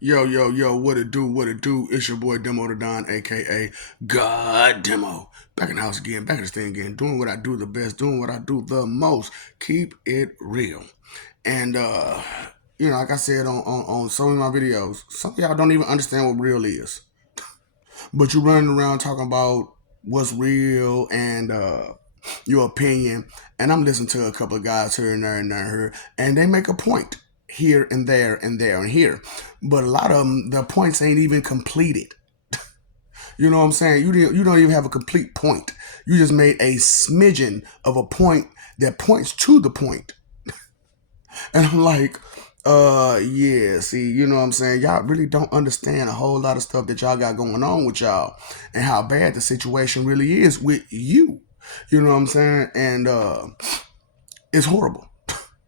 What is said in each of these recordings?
Yo, yo, yo, what it do, what it do? It's your boy Demo the Don, aka God Demo. Back in the house again, back in this thing again, doing what I do the best, doing what I do the most. Keep it real. And like I said on some of my videos, some of y'all don't even understand what real is. But you running around talking about what's real and your opinion. And I'm listening to a couple of guys here and there and there and here, and they make a point here and there and there and here. But a lot of them, the points ain't even completed. You know what I'm saying? You don't even have a complete point. You just made a smidgen of a point that points to the point. And I'm like, yeah, see, you know what I'm saying? Y'all really don't understand a whole lot of stuff that y'all got going on with y'all and how bad the situation really is with you. You know what I'm saying? And it's horrible.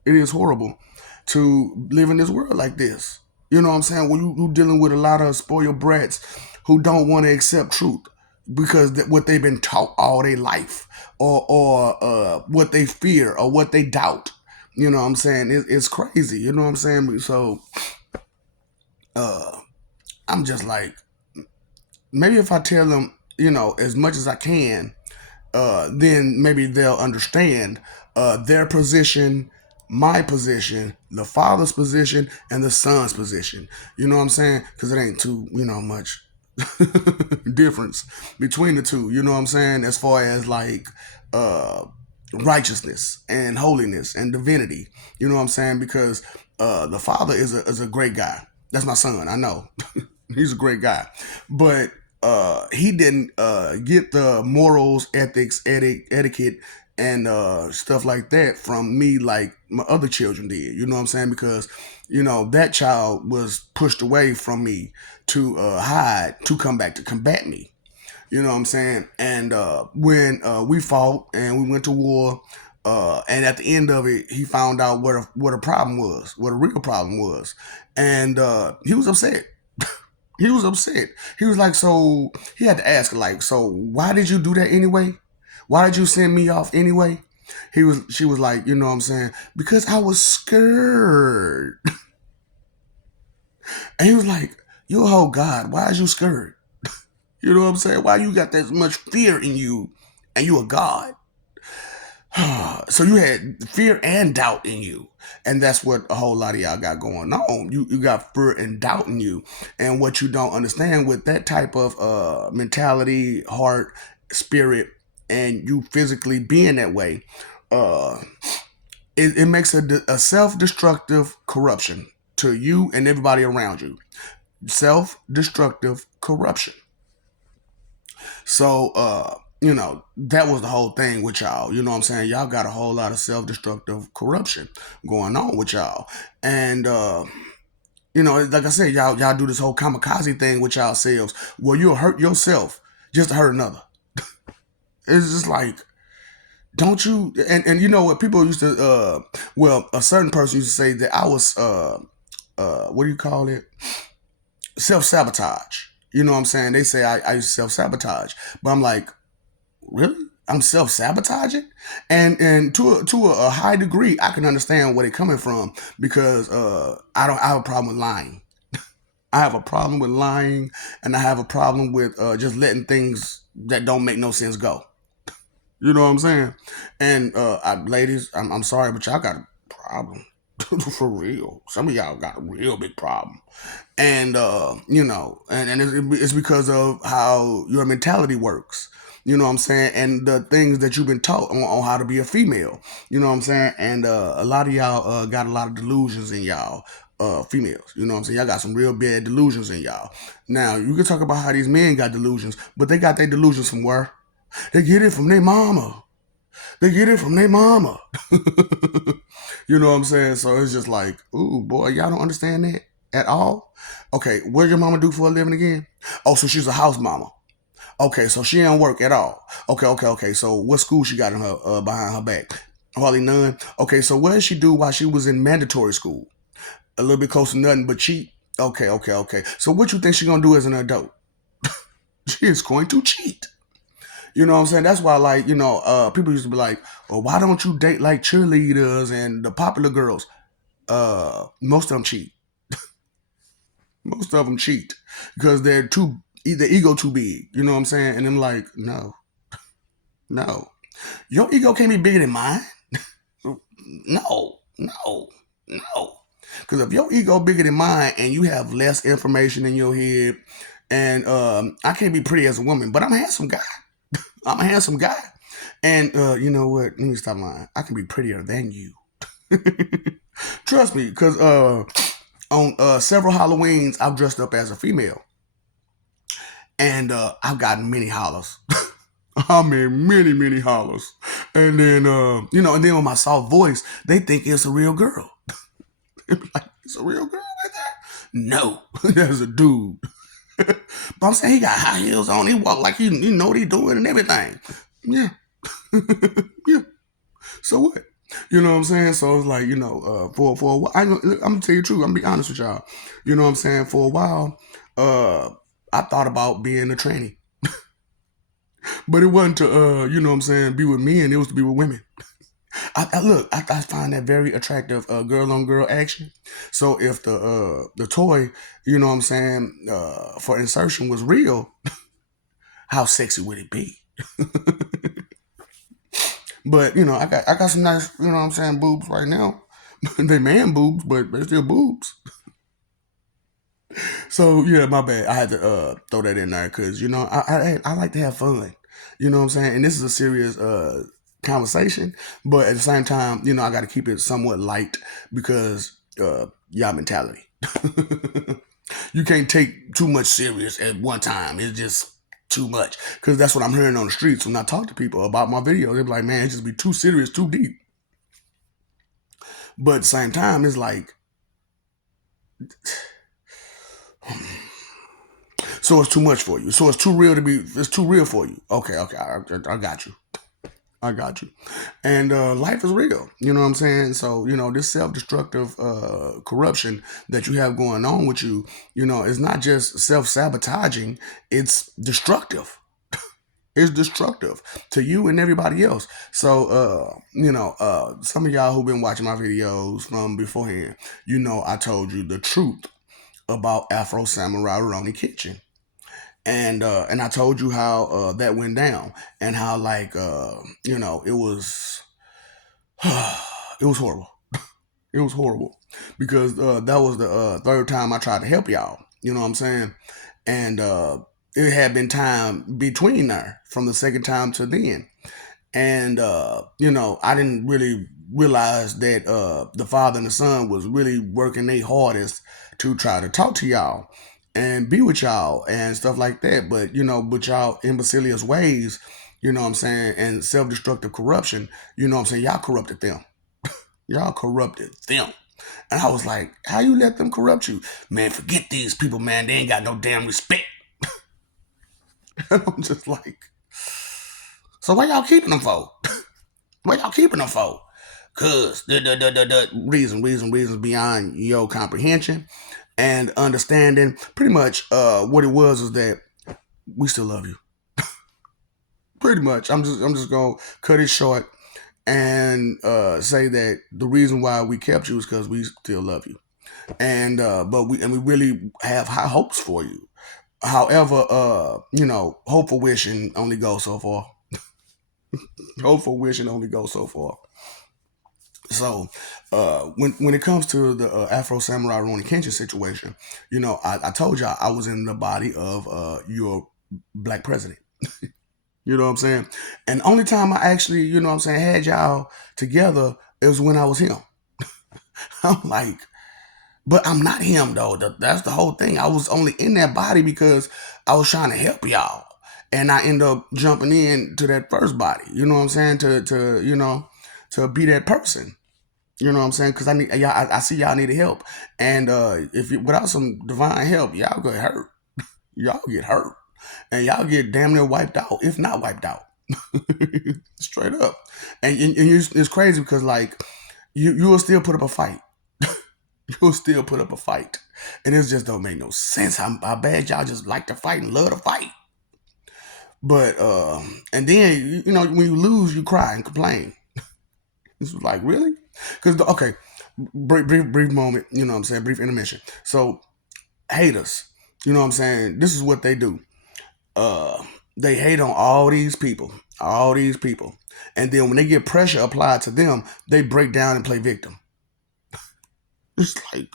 It is horrible to live in this world like this. You know what I'm saying? When you dealing with a lot of spoiled brats who don't want to accept truth because what they've been taught all their life, or what they fear or what they doubt. You know what I'm saying? It's crazy. You know what I'm saying? So uh, I'm just like, maybe if I tell them, as much as I can, then maybe they'll understand their position, my position, the father's position, and the son's position. You know what I'm saying? Because it ain't too, much difference between the two. You know what I'm saying? As far as like uh, righteousness and holiness and divinity. You know what I'm saying? Because the father is a great guy. That's my son. I know. He's a great guy, but he didn't get the morals, ethics, etiquette, and stuff like that from me like my other children did. You know what I'm saying? Because that child was pushed away from me to hide, to come back to combat me. You know what I'm saying? And when we fought and we went to war, and at the end of it, he found out what a problem was, what a real problem was, and he was upset. He was upset. He was like, so he had to ask, like, so why did you do that anyway? Why did you send me off anyway? She was like, you know what I'm saying? Because I was scared. And he was like, you a whole God. Why is you scared? You know what I'm saying? Why you got that much fear in you and you a God? So you had fear and doubt in you. And that's what a whole lot of y'all got going on. You got fear and doubt in you. And what you don't understand with that type of mentality, heart, spirit, and you physically being that way, uh, it makes a self-destructive corruption to you and everybody around you. Self-destructive corruption. So, that was the whole thing with y'all. You know what I'm saying? Y'all got a whole lot of self destructive corruption going on with y'all. And, like I said, y'all do this whole kamikaze thing with y'all selves where you'll hurt yourself just to hurt another. It's just like, don't you? And you know what? People used to, a certain person used to say that I was, what do you call it? Self sabotage. You know what I'm saying? They say I used to self sabotage. But I'm like, really? I'm self sabotaging, and to a high degree, I can understand where they're coming from because I have a problem with lying. I have a problem with lying, and I have a problem with just letting things that don't make no sense go. You know what I'm saying? And ladies, I'm sorry, but y'all got a problem for real. Some of y'all got a real big problem, and and it's because of how your mentality works. You know what I'm saying? And the things that you've been taught on how to be a female. You know what I'm saying? And a lot of y'all got a lot of delusions in y'all. Females, you know what I'm saying? Y'all got some real bad delusions in y'all. Now, you can talk about how these men got delusions, but they got their delusions from where? They get it from their mama. They get it from their mama. You know what I'm saying? So it's just like, ooh, boy, y'all don't understand that at all? Okay, what your mama do for a living again? Oh, so she's a house mama. Okay, so she don't work at all. Okay. So what school she got in her behind her back? Hardly none. Okay, so what did she do while she was in mandatory school? A little bit close to nothing but cheat. Okay. So what you think she gonna do as an adult? She is going to cheat. You know what I'm saying? That's why, like, people used to be like, well, why don't you date like cheerleaders and the popular girls? Most of them cheat. Most of them cheat because they're too the ego too big. You know what I'm saying? And I'm like, no, no, your ego can't be bigger than mine. No, no, no. Because if your ego bigger than mine and you have less information in your head, and I can't be pretty as a woman, but I'm a handsome guy. I'm a handsome guy. And you know what? Let me stop lying. I can be prettier than you. Trust me, because on several Halloweens, I've dressed up as a female. And I've gotten many hollers. I mean, many, many hollers. And then, and then with my soft voice, they think it's a real girl. Like, it's a real girl right there? No, that's a dude. But I'm saying he got high heels on. He walk like he know what he doing and everything. Yeah. Yeah. So what? You know what I'm saying? So it's like, for a while, I'm gonna tell you the truth. I'm gonna be honest with y'all. You know what I'm saying? For a while, I thought about being a tranny. But it wasn't to, be with men. It was to be with women. I find that very attractive, girl on girl action. So if the toy, for insertion was real, how sexy would it be? But I got some nice, boobs right now. They man boobs, but they're still boobs. So yeah, my bad. I had to throw that in there because I like to have fun. You know what I'm saying? And this is a serious conversation, but at the same time, I got to keep it somewhat light because y'all mentality. You can't take too much serious at one time. It's just too much because that's what I'm hearing on the streets when I talk to people about my videos. They're like, "Man, it just be too serious, too deep." But at the same time, it's like, so it's too much for you. So it's too real to be. It's too real for you. Okay, I got you. I got you. And life is real. You know what I'm saying? So, this self destructive corruption that you have going on with you, is not just self sabotaging, it's destructive. It's destructive to you and everybody else. So, some of y'all who've been watching my videos from beforehand, I told you the truth about Afro Samurai Roni Kitchen. And I told you how that went down and how it was it was horrible. It was horrible because that was the third time I tried to help y'all. You know what I'm saying? And it had been time between there from the second time to then. And I didn't really realize that the father and the son was really working their hardest to try to talk to y'all and be with y'all and stuff like that. But but y'all imbecilious ways, what I'm saying, and self-destructive corruption, what I'm saying, y'all corrupted them. Y'all corrupted them. And I was like, how you let them corrupt you? Man, forget these people, man. They ain't got no damn respect. And I'm just like, so why y'all keeping them for? Why y'all keeping them for? Cause the reasons beyond your comprehension and understanding. Pretty much, what it was is that we still love you. Pretty much, I'm just gonna cut it short and say that the reason why we kept you is because we still love you, and but we really have high hopes for you. However, hope for wishing only goes so far. Hope for wishing only goes so far. So, when it comes to the Afro Samurai Roni Kenshin situation, I told y'all I was in the body of your black president. You know what I'm saying? And the only time I actually, had y'all together, it was when I was him. I'm like, but I'm not him though. That's the whole thing. I was only in that body because I was trying to help y'all. And I end up jumping in to that first body. You know what I'm saying? To be that person. You know what I'm saying? Because I see y'all need help. And without some divine help, y'all get hurt. Y'all get hurt. And y'all get damn near wiped out, if not wiped out. Straight up. And it's crazy because like you will still put up a fight. You'll still put up a fight. And it just don't make no sense how bad y'all just like to fight and love to fight. But and then when you lose, you cry and complain. It's like, really? Because okay, brief moment, brief intermission. So haters. You know what I'm saying? This is what they do. Uh, they hate on all these people, and then when they get pressure applied to them, they break down and play victim. It's like,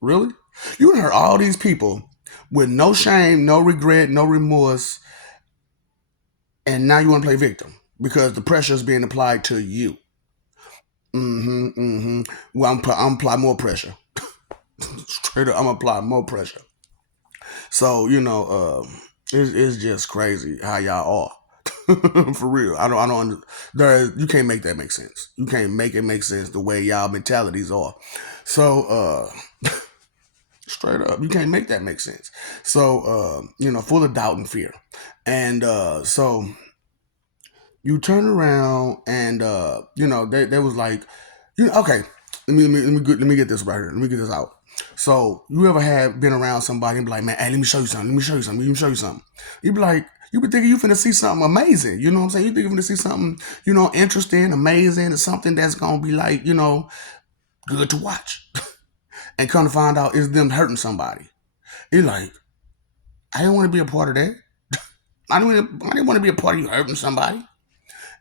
really? You done hurt all these people with no shame, no regret, no remorse, and now you want to play victim because the pressure is being applied to you. Mm-hmm. Mm-hmm. Well, I'm apply more pressure. Straight up, I'm apply more pressure. So it's just crazy how y'all are. For real. I don't. You can't make that make sense. You can't make it make sense the way y'all mentalities are. So straight up, you can't make that make sense. So full of doubt and fear, and so you turn around and they was like, okay, let me get this right here. Let me get this out. So you ever have been around somebody and be like, man, hey, let me show you something. Let me show you something. Let me show you something. You be like, you be thinking you finna see something amazing. You know what I'm saying? You think you finna see something, interesting, amazing, or something that's gonna be like, good to watch. And come to find out it's them hurting somebody. You're like, I didn't want to be a part of that. I didn't want to be a part of you hurting somebody.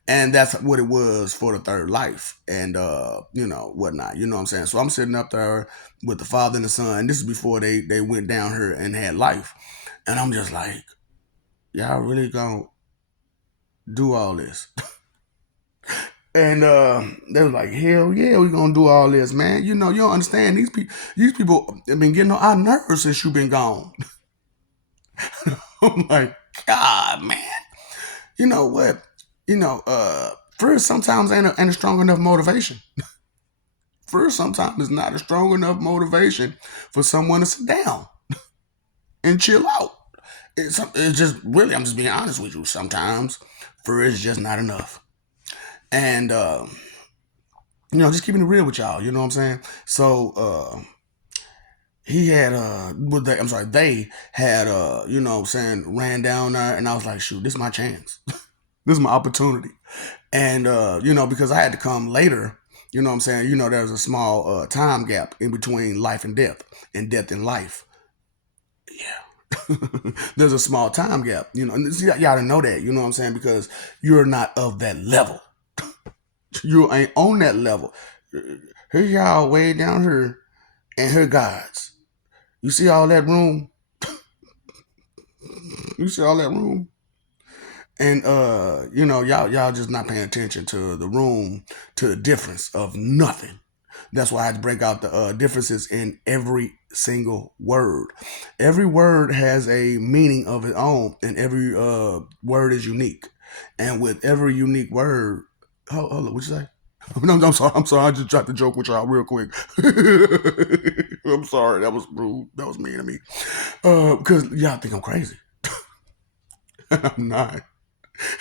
And that's what it was for the third life and whatnot, you know what I'm saying. So I'm sitting up there with the father and the son. This is before they went down here and had life, and I'm just like, y'all really gonna do all this? And they was like, hell yeah, we gonna do all this, man. You don't understand, these people have been getting on our nerves since you've been gone. I'm like, God, man. You know what? First sometimes ain't a strong enough motivation. First, sometimes it's not a strong enough motivation for someone to sit down and chill out. It's just really, I'm just being honest with you. Sometimes, for it's just not enough. And just keeping it real with y'all. You know what I'm saying? So he had I'm sorry, they had what I'm saying, ran down there, and I was like, shoot, this is my chance. This is my opportunity. And because I had to come later, you know what I'm saying, there's a small time gap in between life and death and life. Yeah. There's a small time gap, and y'all to know that, you know what I'm saying, because you're not of that level. You ain't on that level. Here y'all way down here, and here gods. You see all that room? You see all that room? And y'all just not paying attention to the room, to the difference of nothing. That's why I had to break out the differences in every single word. Every word has a meaning of its own, and every word is unique. And with every unique word, hold on, what you say? No, I'm sorry. I'm sorry. I just tried to joke with y'all real quick. I'm sorry. That was rude. That was mean to me. Because y'all think I'm crazy. I'm not.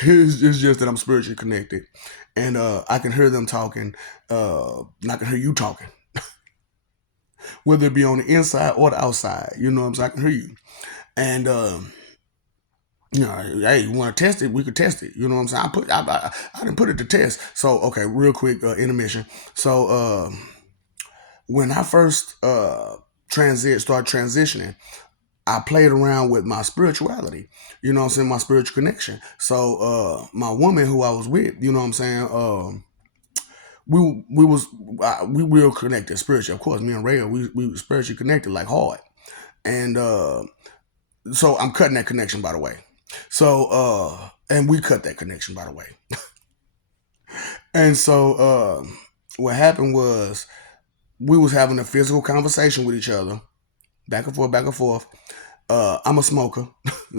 It's just that I'm spiritually connected, and I can hear them talking, and I can hear you talking, whether it be on the inside or the outside. You know what I'm saying? I can hear you, and hey, you want to test it? We could test it. You know what I'm saying? I didn't put it to test. So okay, real quick intermission. So when I first start transitioning, I played around with my spirituality, you know what I'm saying, my spiritual connection. So my woman who I was with, you know what I'm saying, we were connected spiritually. Of course, me and Ray, we were spiritually connected like hard. And so I'm cutting that connection, by the way. So and we cut that connection, by the way. And so what happened was we was having a physical conversation with each other, back and forth, back and forth. I'm a smoker,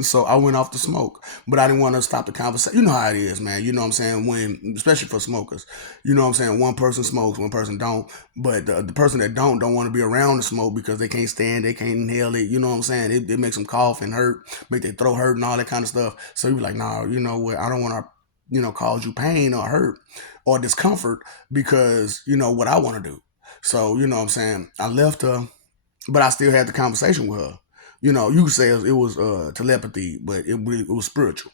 so I went off to smoke, but I didn't want to stop the conversation. You know how it is, man. You know what I'm saying? When, especially for smokers, you know what I'm saying? One person smokes, one person don't, but the person that don't want to be around the smoke because they can't stand, they can't inhale it. You know what I'm saying? It makes them cough and hurt, make their throat hurt and all that kind of stuff. So you be like, nah, you know what? I don't want to, cause you pain or hurt or discomfort because what I want to do. So you know what I'm saying? I left her, but I still had the conversation with her. You could say it was telepathy, but it was spiritual.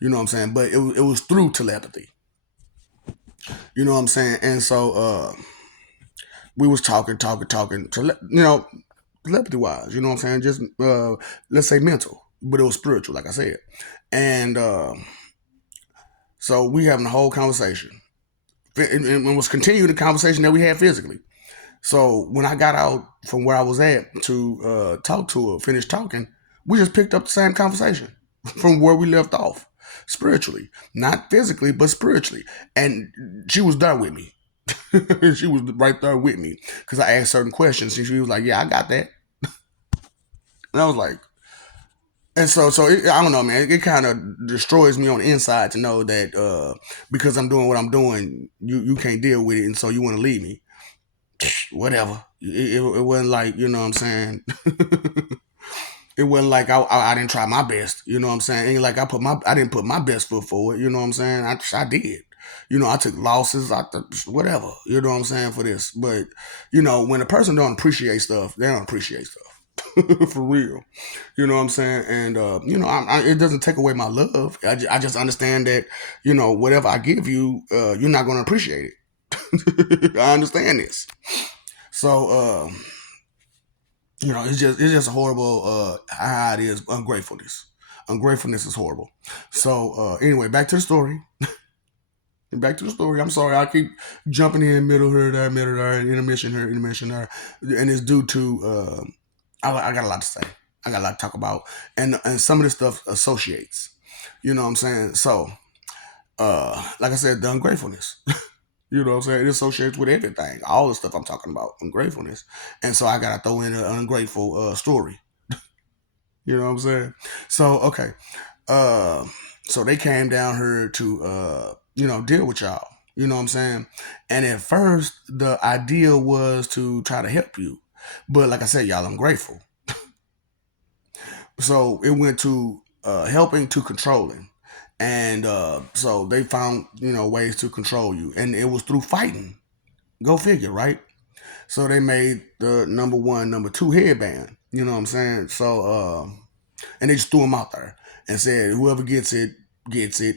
You know what I'm saying? But it was through telepathy. You know what I'm saying? And so we was talking. telepathy wise. You know what I'm saying? Just let's say mental, but it was spiritual, like I said. And so we having a whole conversation, and was continuing the conversation that we had physically. So when I got out from where I was at to talk to her, finish talking, we just picked up the same conversation from where we left off, spiritually, not physically, but spiritually. And she was there with me. She was right there with me because I asked certain questions, and she was like, "Yeah, I got that." And I was like, and I don't know, man. It kind of destroys me on the inside to know that because I'm doing what I'm doing, you can't deal with it, and so you want to leave me. Whatever. It wasn't like, you know what I'm saying. It wasn't like I didn't try my best. You know what I'm saying. Ain't like I didn't put my best foot forward. You know what I'm saying. I did. You know, I took losses. Whatever. You know what I'm saying for this. But you know, when a person don't appreciate stuff, they don't appreciate stuff for real. You know what I'm saying. And you know, it doesn't take away my love. I just understand that, you know, whatever I give you, you're not going to appreciate it. I understand this. So you know, it's just horrible how it is. Ungratefulness is horrible. So anyway, back to the story. Back to the story. I'm sorry, I keep jumping in middle there, and intermission there, and it's due to I got a lot to say. I got a lot to talk about, and some of this stuff associates. You know what I'm saying? So, like I said, the ungratefulness. You know what I'm saying? It associates with everything. All the stuff I'm talking about, ungratefulness. And so I gotta throw in an ungrateful story. You know what I'm saying? So okay. Uh so they came down here to you know, deal with y'all. You know what I'm saying? And at first the idea was to try to help you. But like I said, y'all, I'm grateful. So it went to helping to controlling. And so they found, you know, ways to control you. And it was through fighting. Go figure, right? So they made the number one, number two headband. You know what I'm saying? So, and they just threw them out there and said, whoever gets it,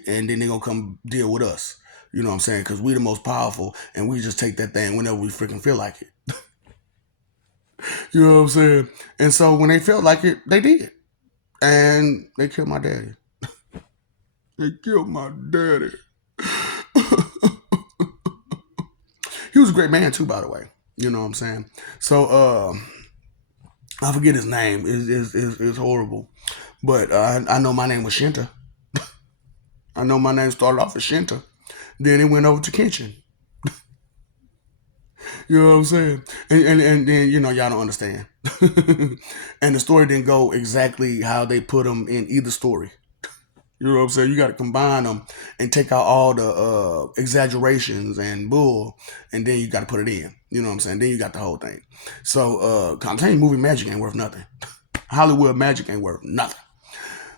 and then they're gonna come deal with us. You know what I'm saying? Because we the most powerful, and we just take that thing whenever we freaking feel like it. You know what I'm saying? And so when they felt like it, they did, and they killed my daddy. They killed my daddy. He was a great man too, by the way. You know what I'm saying? So, I forget his name. Is horrible. But I know my name was Shinta. I know my name started off as Shinta. Then it went over to Kenshin. You know what I'm saying? And then, you know, y'all don't understand. And the story didn't go exactly how they put them in either story. You know what I'm saying? You got to combine them and take out all the exaggerations and bull, and then you got to put it in. You know what I'm saying? Then you got the whole thing. So, I'm telling you, movie magic ain't worth nothing. Hollywood magic ain't worth nothing.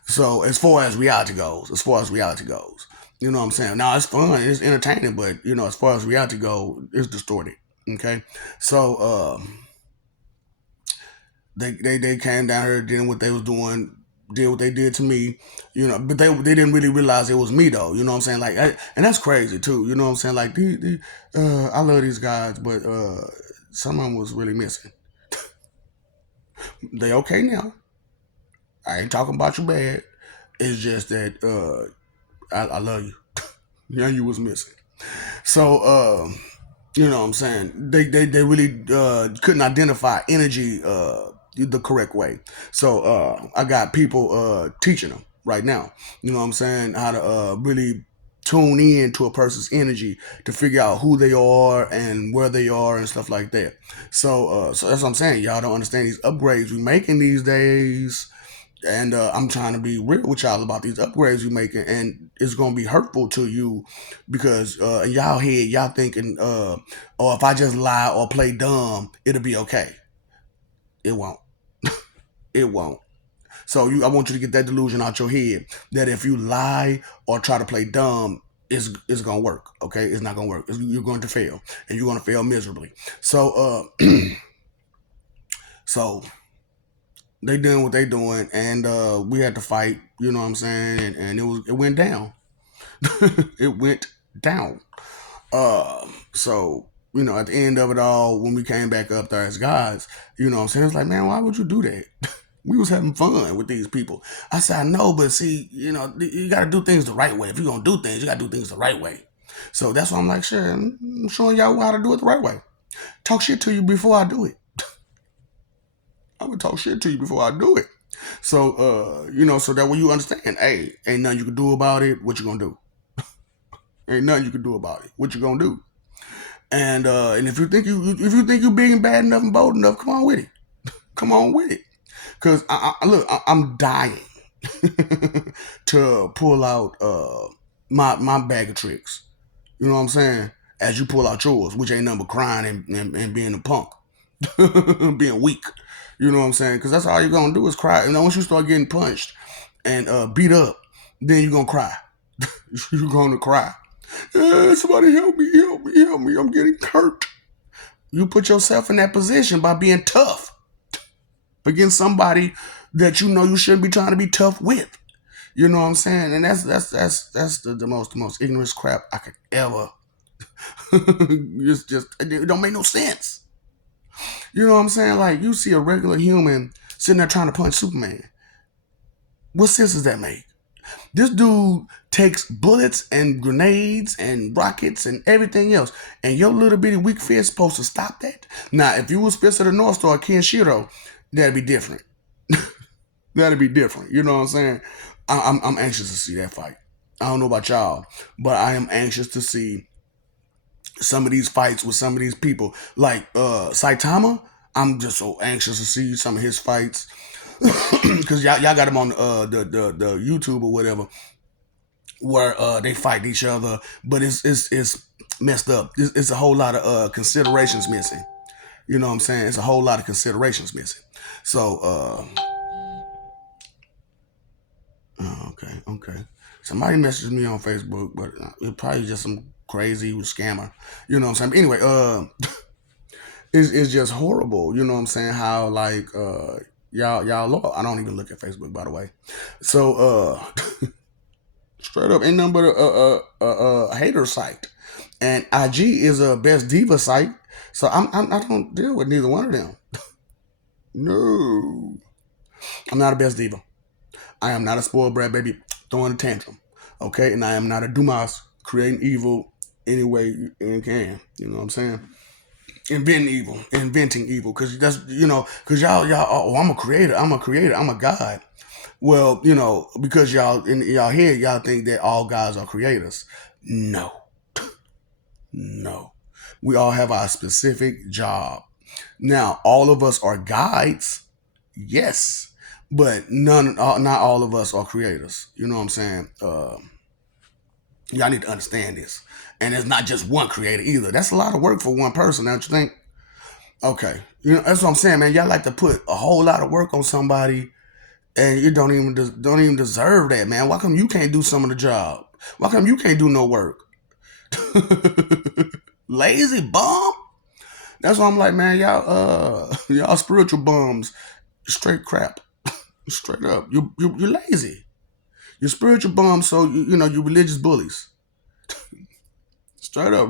So as reality goes, you know what I'm saying? Now it's fun, it's entertaining, but you know, as far as reality goes, it's distorted. Okay, so they came down here, did what they was doing, did what they did to me, you know, but they didn't really realize it was me though. You know what I'm saying? Like, and that's crazy too. You know what I'm saying? Like, I love these guys, but someone was really missing. They okay now. I ain't talking about you bad. It's just that I love you. Yeah, you was missing. So, you know what I'm saying? They really couldn't identify energy the correct way. So I got people teaching them right now. You know what I'm saying? How to really tune in to a person's energy to figure out who they are and where they are and stuff like that. So that's what I'm saying. Y'all don't understand these upgrades we making these days, and I'm trying to be real with y'all about these upgrades we making, and it's gonna be hurtful to you because in y'all head y'all thinking, oh, if I just lie or play dumb, it'll be okay. It won't. It won't. So I want you to get that delusion out your head that if you lie or try to play dumb, it's gonna work. Okay, it's not gonna work. You're going to fail, and you're gonna fail miserably. So so they doing what they doing, and we had to fight. You know what I'm saying? And it went down. It went down. So At the end of it all, when we came back up there as guys, what I'm saying? It's like, man, why would you do that? We was having fun with these people. I said, I know, but see, you got to do things the right way. If you're going to do things, you got to do things the right way. So that's why I'm like, sure, I'm showing y'all how to do it the right way. Talk shit to you before I do it. I'm going to talk shit to you before I do it. So, so that way you understand, hey, ain't nothing you can do about it. What you going to do? Ain't nothing you can do about it. What you going to do? And if you think you big and bad enough and bold enough, come on with it. Come on with it. Cause I'm dying to pull out my bag of tricks. You know what I'm saying? As you pull out yours, which ain't nothing but crying and being a punk, being weak. You know what I'm saying? Because that's all you're gonna do is cry. And once you start getting punched and beat up, then you're gonna cry. You're gonna cry. Somebody help me, help me, help me! I'm getting hurt. You put yourself in that position by being tough against somebody that you shouldn't be trying to be tough with. You know what I'm saying? And that's the most ignorant crap I could ever. It don't make no sense. You know what I'm saying? Like you see a regular human sitting there trying to punch Superman. What sense does that make? This dude takes bullets and grenades and rockets and everything else, and your little bitty weak fist supposed to stop that? Now, if you was Fist of the North Star, Kenshiro, that'd be different. That'd be different. You know what I'm saying? I'm anxious to see that fight. I don't know about y'all, but I am anxious to see some of these fights with some of these people. Like Saitama, I'm just so anxious to see some of his fights. Because y'all got him on the YouTube or whatever, where they fight each other, but it's messed up. It's a whole lot of considerations missing. You know what I'm saying? It's a whole lot of considerations missing. So, okay. Somebody messaged me on Facebook, but it probably just some crazy scammer. You know what I'm saying? But anyway, it's just horrible. You know what I'm saying? How like y'all I don't even look at Facebook, by the way. So straight up ain't nothing but a hater site, and IG is a best diva site. So I don't deal with neither one of them. No, I'm not a best diva. I am not a spoiled brat baby throwing a tantrum. Okay, and I am not a Dumas creating evil any way you can. You know what I'm saying? Inventing evil, because because y'all. Oh, I'm a creator. I'm a god. Well, because y'all in y'all head, y'all think that all gods are creators. No, no. We all have our specific job. Now, all of us are guides, yes, but not all of us are creators. You know what I'm saying? Y'all need to understand this, and it's not just one creator either. That's a lot of work for one person, don't you think? Okay, that's what I'm saying, man. Y'all like to put a whole lot of work on somebody, and you don't even deserve that, man. Why come you can't do some of the job? Why come you can't do no work? Lazy bum. That's why I'm like, man, y'all spiritual bums, straight crap, straight up. You're lazy. You're spiritual bums, so you religious bullies. Straight up,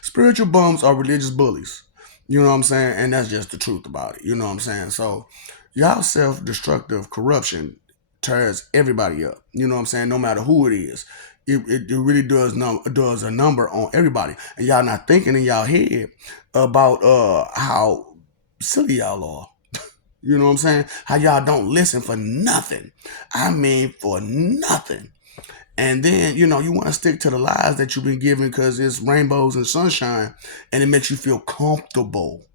spiritual bums are religious bullies. You know what I'm saying? And that's just the truth about it. You know what I'm saying? So, y'all self-destructive corruption tears everybody up. You know what I'm saying? No matter who it is, it really does a number on everybody. And y'all not thinking in y'all head about how silly y'all are. You know what I'm saying? How y'all don't listen for nothing. I mean, for nothing. And then, you want to stick to the lies that you've been given because it's rainbows and sunshine, and it makes you feel comfortable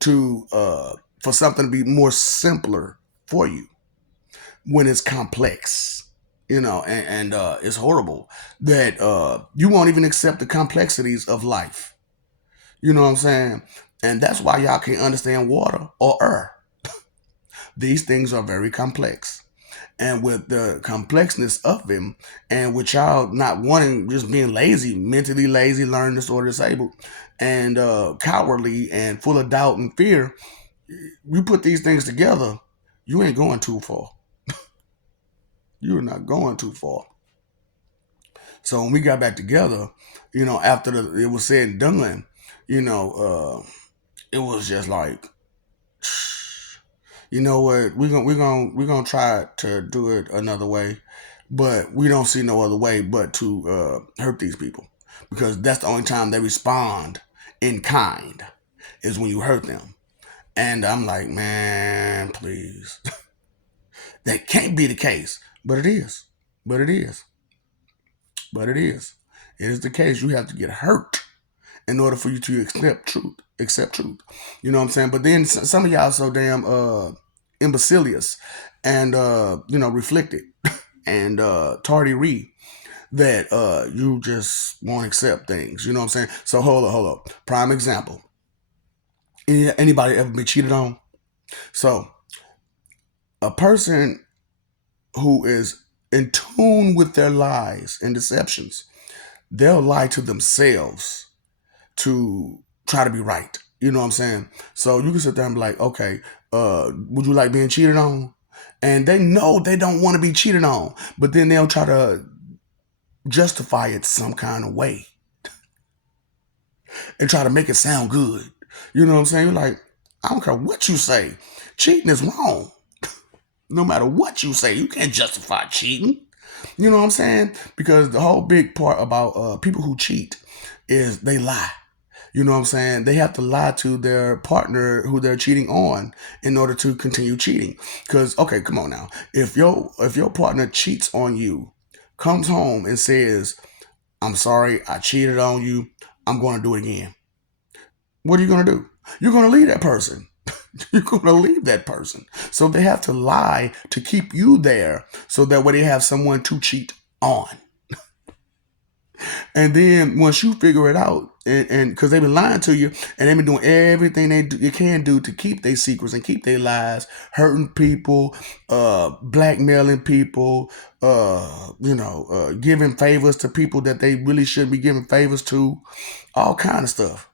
to for something to be more simpler for you when it's complex. And it's horrible that you won't even accept the complexities of life. You know what I'm saying? And that's why y'all can't understand water or air. These things are very complex. And with the complexness of them, and with y'all not wanting, just being lazy, mentally lazy, learning disorder, disabled, and cowardly, and full of doubt and fear, you put these things together, you ain't going too far. You're not going too far. So when we got back together, after it was said and done, you know, it was just like, you know what, we're gonna try to do it another way, but we don't see no other way but to hurt these people, because that's the only time they respond in kind, is when you hurt them. And I'm like, man, please. That can't be the case. But it is. But it is. But it is. It is the case. You have to get hurt in order for you to accept truth. Accept truth. You know what I'm saying? But then some of y'all so damn imbecilious and reflected and tardy that you just won't accept things. You know what I'm saying? So hold up. Prime example. Anybody ever been cheated on? So a person who is in tune with their lies and deceptions, they'll lie to themselves to try to be right. You know what I'm saying? So you can sit there and be like, okay, would you like being cheated on? And they know they don't want to be cheated on, but then they'll try to justify it some kind of way and try to make it sound good. You know what I'm saying? You're like, I don't care what you say. Cheating is wrong. No matter what you say, you can't justify cheating. You know what I'm saying? Because the whole big part about people who cheat is they lie. You know what I'm saying? They have to lie to their partner who they're cheating on in order to continue cheating. Because, okay, come on now. If your partner cheats on you, comes home and says, I'm sorry, I cheated on you, I'm going to do it again. What are you going to do? You're going to leave that person. You're going to leave that person. So they have to lie to keep you there so that way they have someone to cheat on. And then once you figure it out, and because they've been lying to you and they've been doing everything they can do to keep their secrets and keep their lies, hurting people, blackmailing people, giving favors to people that they really shouldn't be giving favors to, all kind of stuff,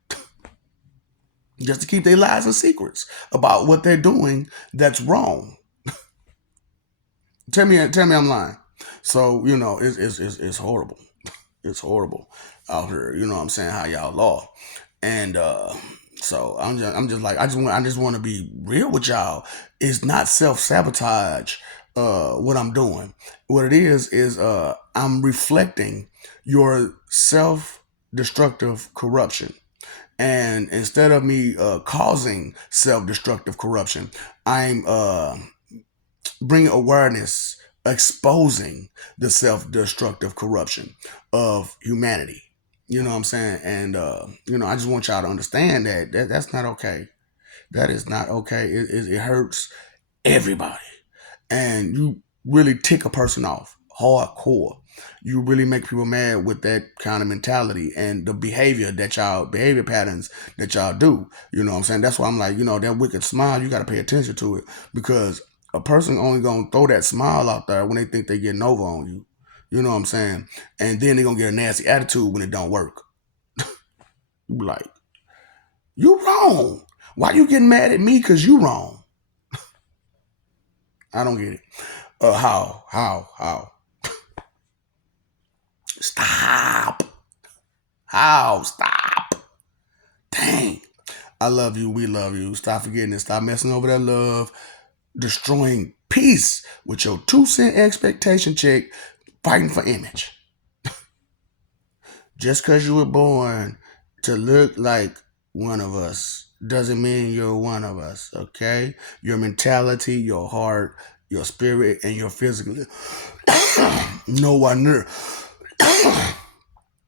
just to keep their lies and secrets about what they're doing that's wrong. Tell me I'm lying. So it's horrible. It's horrible out here. You know what I'm saying? How y'all law. And so I'm just like, I just want to be real with y'all. It's not self-sabotage what I'm doing. What it is I'm reflecting your self-destructive corruption. And instead of me causing self-destructive corruption, I'm bringing awareness, exposing the self-destructive corruption of humanity. You know what I'm saying? And I just want y'all to understand that's not okay. That is not okay. It hurts everybody, and you really tick a person off hardcore. You really make people mad with that kind of mentality and the behavior patterns that y'all do. You know what I'm saying? That's why I'm like, that wicked smile, you got to pay attention to it, because a person only gonna throw that smile out there when they think they getting over on you. You know what I'm saying? And then they gonna get a nasty attitude when it don't work. You be like, you wrong. Why you getting mad at me? Cause you wrong. I don't get it. How? Stop. How? Stop. Dang. I love you. We love you. Stop forgetting it. Stop messing over that love. Destroying peace with your 2 cent expectation check, fighting for image. Just because you were born to look like one of us doesn't mean you're one of us, okay? Your mentality, your heart, your spirit, and your physical nowhere near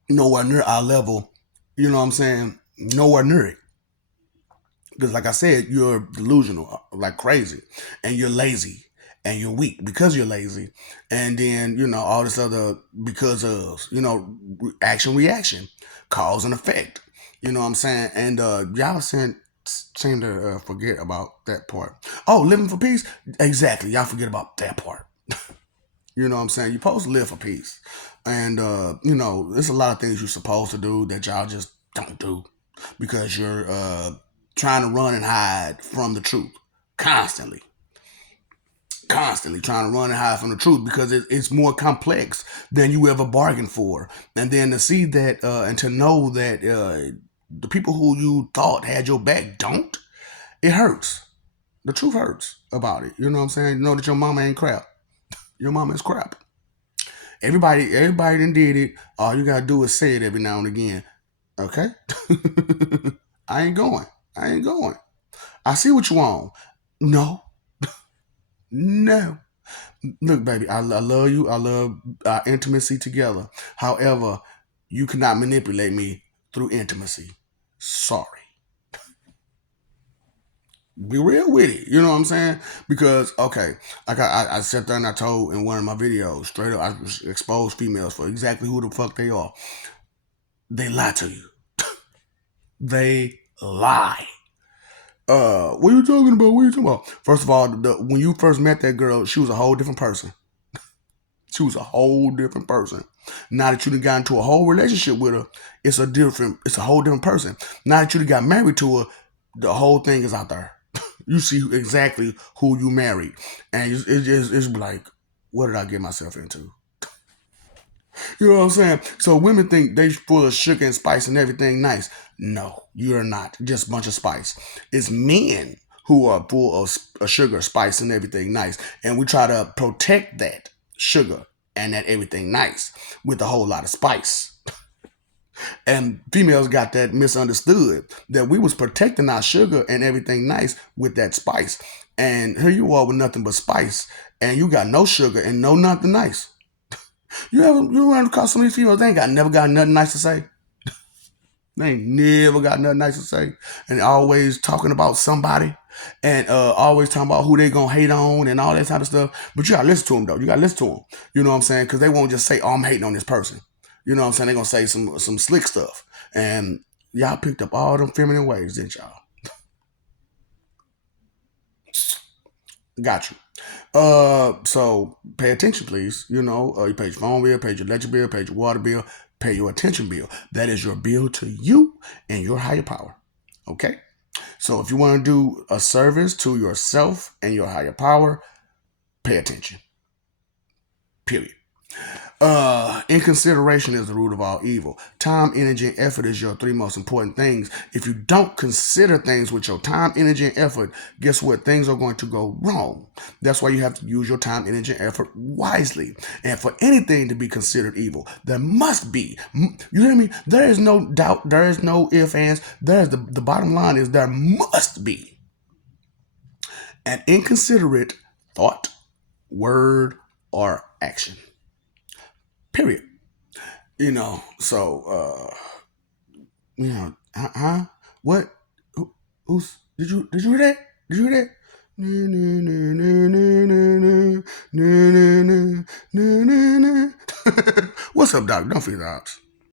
nowhere near our level. You know what I'm saying? Nowhere near it. Because like I said, you're delusional like crazy, and you're lazy, and you're weak because you're lazy, and then all this other because of action reaction, cause and effect. You know what I'm saying? And y'all seem to forget about that part. Oh, living for peace, exactly. Y'all forget about that part. You know what I'm saying? You're supposed to live for peace, and there's a lot of things you're supposed to do that y'all just don't do because you're trying to run and hide from the truth constantly. Constantly trying to run and hide from the truth because it's more complex than you ever bargained for. And then to see that and to know that the people who you thought had your back don't, it hurts. The truth hurts about it. You know what I'm saying? You know that your mama ain't crap. Your mama is crap. Everybody done did it. All you gotta do is say it every now and again. Okay? I ain't going. I ain't going. I see what you want. No. No. Look, baby, I love you. I love our intimacy together. However, you cannot manipulate me through intimacy. Sorry. Be real with it. You know what I'm saying? Because, okay, like I sat there and I told in one of my videos, straight up, I exposed females for exactly who the fuck they are. They lie to you. They lie. What are you talking about? What are you talking about? First of all, when you first met that girl, she was a whole different person. She was a whole different person. Now that you done got into a whole relationship with her, it's a whole different person. Now that you done got married to her, the whole thing is out there. You see exactly who you married, and it's like, what did I get myself into? You know what I'm saying? So women think they full of sugar and spice and everything nice. No, you're not. Just a bunch of spice. It's men who are full of sugar, spice, and everything nice, and we try to protect that sugar and that everything nice with a whole lot of spice. And females got that misunderstood that we was protecting our sugar and everything nice with that spice. And here you are with nothing but spice, and you got no sugar and no nothing nice. You run across some of these females, they ain't never got nothing nice to say. They ain't never got nothing nice to say. And always talking about somebody and always talking about who they gonna hate on and all that type of stuff. But you gotta listen to them though. You gotta listen to them. You know what I'm saying? Because they won't just say, "Oh, I'm hating on this person." You know what I'm saying? They're gonna say some slick stuff. And y'all picked up all them feminine ways, didn't y'all? Got you. So pay attention, please. You know, you pay your phone bill, pay your electric bill, pay your water bill, pay your attention bill. That is your bill to you and your higher power. Okay? So if you want to do a service to yourself and your higher power, pay attention. Period. Inconsideration is the root of all evil. Time, energy, and effort is your three most important things. If you don't consider things with your time, energy, and effort, guess what? Things are going to go wrong. That's why you have to use your time, energy, and effort wisely. And for anything to be considered evil, there must be. You hear me? There is no doubt. There is no ifs, ands. There's the bottom line is there must be an inconsiderate thought, word, or action. Period. You know, so you know, huh? What? Who's? Did you hear that? Did you hear that? What's up, Doc? Don't forget the ops.